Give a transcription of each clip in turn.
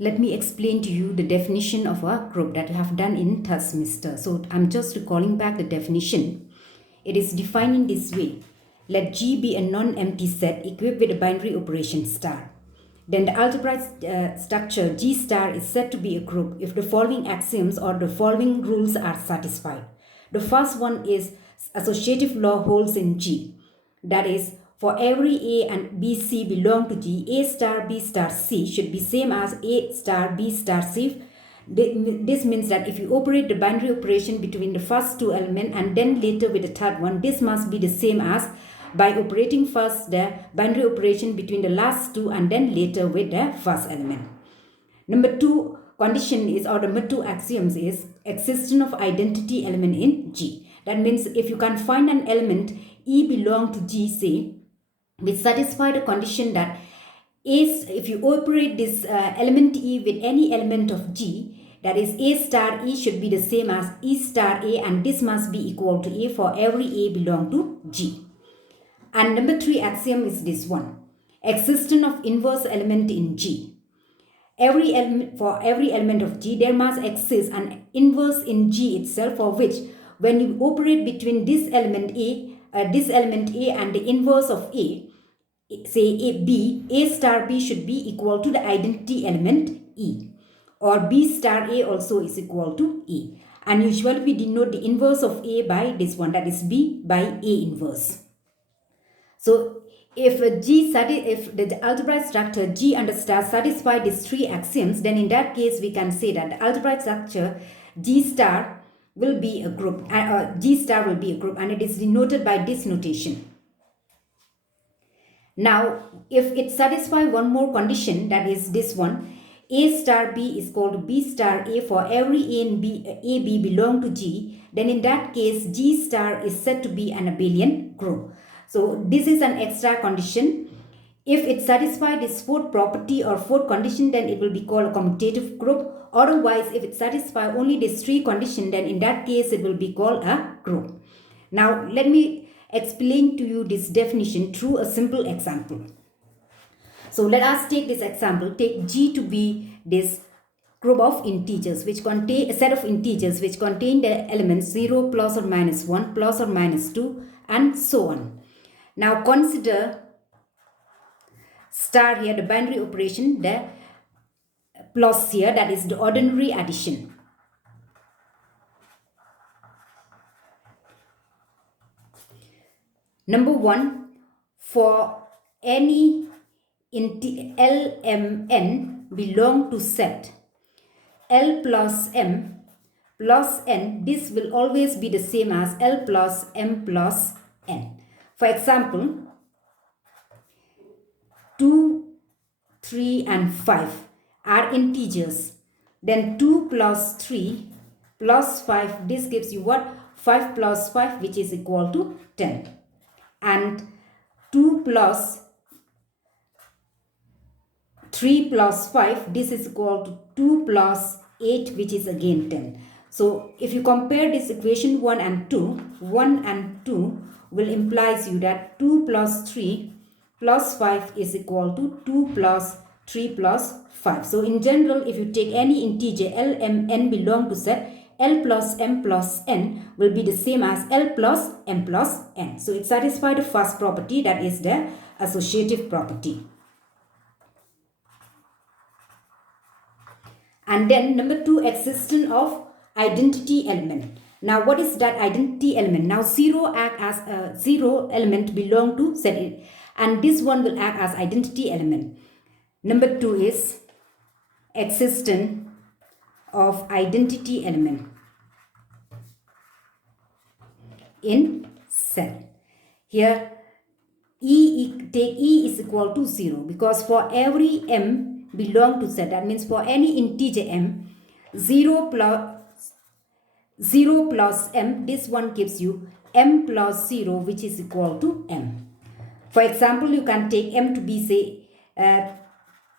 Let me explain to you the definition of a group that we have done in third semester. So I'm just recalling back the definition. It is defined in this way. Let G be a non-empty set equipped with a binary operation star. Then the algebraic structure G star is said to be a group if the following axioms or the following rules are satisfied. The first one is associative law holds in G. That is, for every A and B, C belong to G, A star B star C should be same as A star B star C. This means that if you operate the binary operation between the first two elements and then later with the third one, this must be the same as by operating first the binary operation between the last two and then later with the first element. Number two condition is, or number two axioms is, existence of identity element in G. That means if you can find an element E belong to G, say, which satisfy the condition that if you operate this element E with any element of G, that is A star E should be the same as E star A, and this must be equal to A for every A belong to G. And number three axiom is this one. Existence of inverse element in G. For every element of G, there must exist an inverse in G itself, for which when you operate between this element A and the inverse of A, say A star B should be equal to the identity element E, or B star A also is equal to A. And usually we denote the inverse of A by this one, that is B by A inverse. So if the algebraic structure G under star satisfy these three axioms, then in that case we can say that the algebraic structure G star will be a group, and it is denoted by this notation. Now, if it satisfies one more condition, that is this one, A star B is called B star A for every A and B belong to G, then in that case G star is said to be an abelian group. So this is an extra condition. If it satisfies this fourth property or fourth condition, then it will be called a commutative group. Otherwise, if it satisfies only these three conditions, then in that case it will be called a group. Now, let me explain to you this definition through a simple example. So let us take this example. Take G to be this group of integers which contain a set of integers which contain the elements 0 plus or minus 1 plus or minus 2 and so on. Now consider star here, the binary operation, the plus here, that is the ordinary addition. Number one, for any LMN belong to set L plus M plus N, this will always be the same as L plus M plus N. For example, 2, 3 and 5 are integers. Then 2 plus 3 plus 5, this gives you what? 5 plus 5, which is equal to 10. And 2 plus 3 plus 5, this is equal to 2 plus 8, which is again 10. So if you compare this equation 1 and 2 will implies you that 2 plus 3 plus 5 is equal to 2 plus 3 plus 5. So in general, if you take any integer L, M, N belong to set, L plus M plus N will be the same as L plus M plus N. So it satisfies the first property, that is the associative property. And then number two, existence of identity element. Now what is that identity element? Now 0 act as a 0 element belong to set, and this one will act as identity element. Number two is existence of identity element in set. Here take E is equal to 0 because for every M belong to set, that means for any integer M, 0 plus M, this one gives you M plus 0, which is equal to M. For example, you can take M to be, say,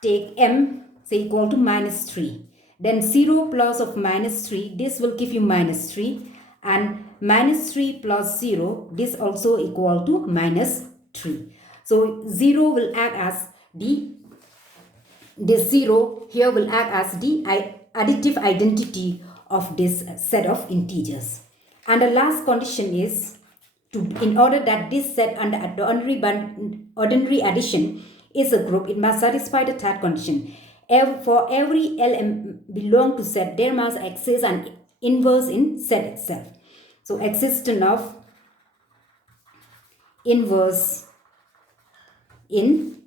take M, say, equal to minus 3. Then 0 plus of minus 3, this will give you minus 3. And minus 3 plus 0, this also equal to minus 3. So 0 will act as the this 0 here will act as the additive identity of this set of integers. And the last condition is in order that this set under ordinary addition is a group, it must satisfy the third condition. For every element belong to set, there must exist an inverse in set itself. So existence of inverse in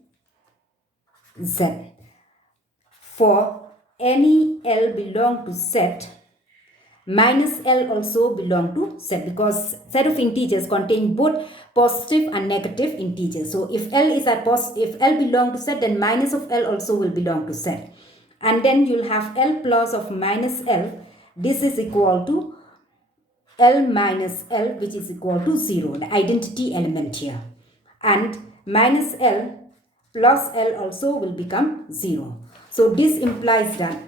Z. For any L belong to set, minus L also belong to set, because set of integers contain both positive and negative integers. So if L is if L belong to set, then minus of L also will belong to set. And then you'll have L plus of minus L. This is equal to L minus L, which is equal to 0, the identity element here. And minus L plus L also will become 0. So this implies that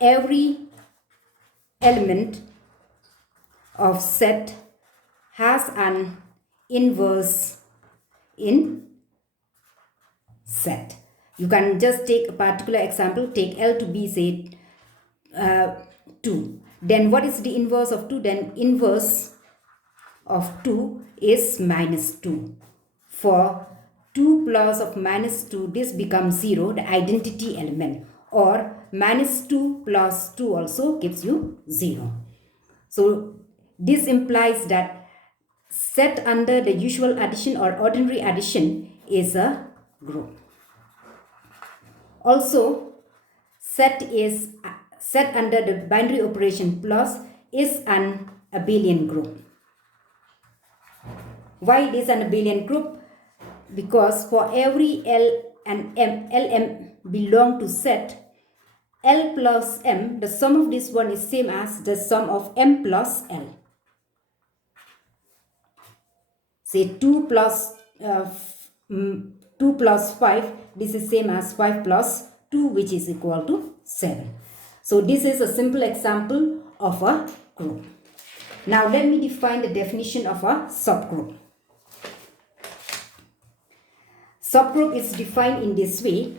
every element of set has an inverse in set. You can just take a particular example, take L to be, say, 2. Then what is the inverse of 2? Then inverse of 2 is minus 2. For 2 plus of minus 2, this becomes 0, the identity element. Or minus 2 plus 2 also gives you 0. So this implies that set under the usual addition or ordinary addition is a group. Also, set under the binary operation plus is an abelian group. Why it is an abelian group? Because for every L and M, Lm belong to set, L plus M, the sum of this one is same as the sum of M plus L. Say 2 plus 5, this is same as 5 plus 2, which is equal to 7. So this is a simple example of a group. Now let me define the definition of a subgroup. Subgroup is defined in this way.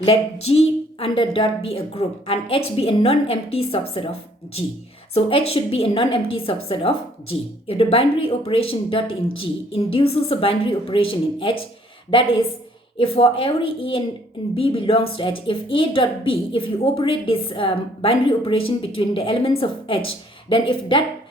Let G under dot be a group and H be a non-empty subset of G. So H should be a non-empty subset of G. If the binary operation dot in G induces a binary operation in H, that is, if for every A and B belongs to H, if A dot B, if you operate this binary operation between the elements of H, then if that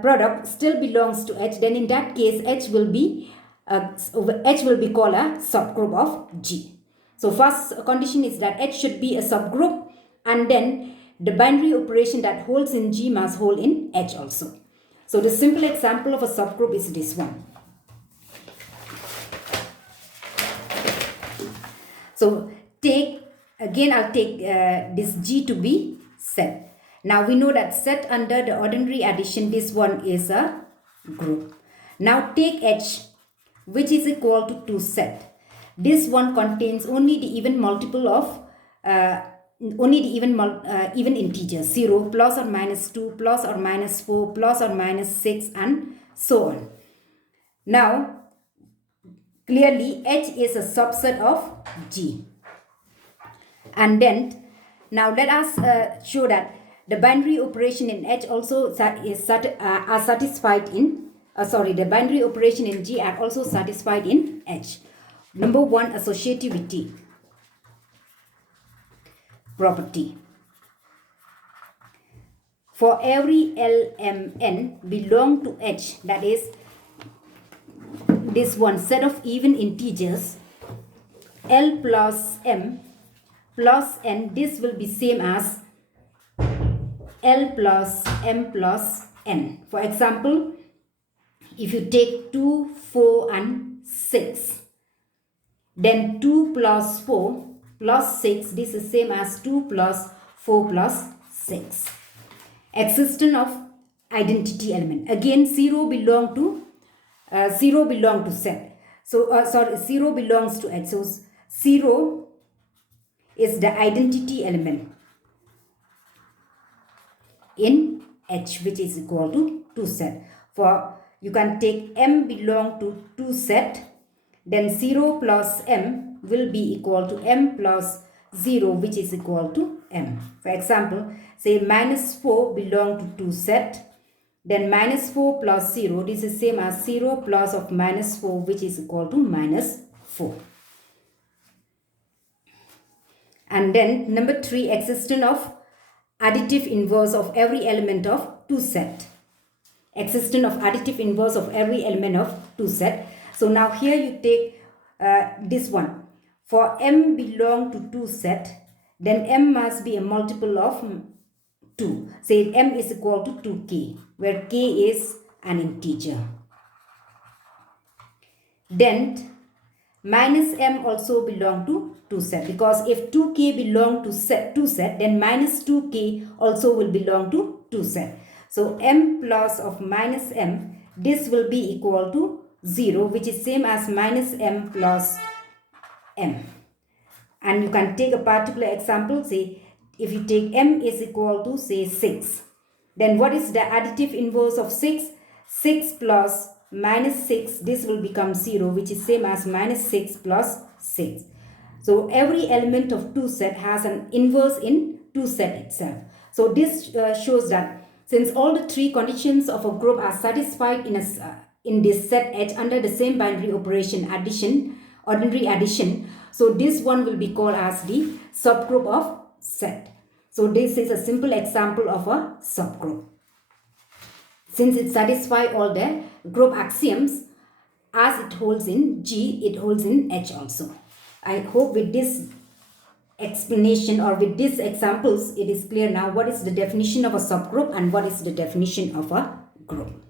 product still belongs to H, then in that case H will be called a subgroup of G. So first condition is that H should be a subgroup, and then the binary operation that holds in G must hold in H also. So the simple example of a subgroup is this one. So I'll take this G to be set. Now we know that set under the ordinary addition, this one is a group. Now take H, which is equal to 2 set. This one contains only the even multiple of even integers, 0, plus or minus 2, plus or minus 4, plus or minus 6, and so on. Now clearly H is a subset of G. And then now let us show that the binary operation in H also are satisfied in the binary operation in G are also satisfied in H. Number 1, associativity property. For every LMN belong to H, that is this one set of even integers, L plus M plus N, this will be same as L plus M plus N. For example, if you take 2, 4 and 6, then 2 plus 4 plus 6, this is same as 2 plus 4 plus 6. Existence of identity element. Again, 0 belong to set. So 0 belongs to H. So 0 is the identity element in H, which is equal to 2 set. For you can take M belong to 2 set, then 0 plus m will be equal to m plus 0, which is equal to m. For example, say minus 4 belong to 2 set. Then minus 4 plus 0, this is same as 0 plus of minus 4, which is equal to minus 4. And then number 3, existence of additive inverse of every element of 2 set. Existence of additive inverse of every element of 2 set. So now here you take this one. For m belong to 2 set, then m must be a multiple of 2. Say m is equal to 2k, where k is an integer. Then minus m also belong to 2 set, because if 2k belong to 2 set, then minus 2k also will belong to 2 set. So m plus of minus m, this will be equal to 0, which is same as minus m plus m. And you can take a particular example. Say if you take m is equal to say 6, then what is the additive inverse of 6? 6 plus minus 6, this will become 0, which is same as minus 6 plus 6. So every element of 2 set has an inverse in 2 set itself. So this shows that since all the 3 conditions of a group are satisfied in this set H under the same binary operation addition, ordinary addition, so this one will be called as the subgroup of set. So this is a simple example of a subgroup. Since it satisfies all the group axioms, as it holds in G, it holds in H also. I hope with this explanation or with these examples, it is clear now what is the definition of a subgroup and what is the definition of a group.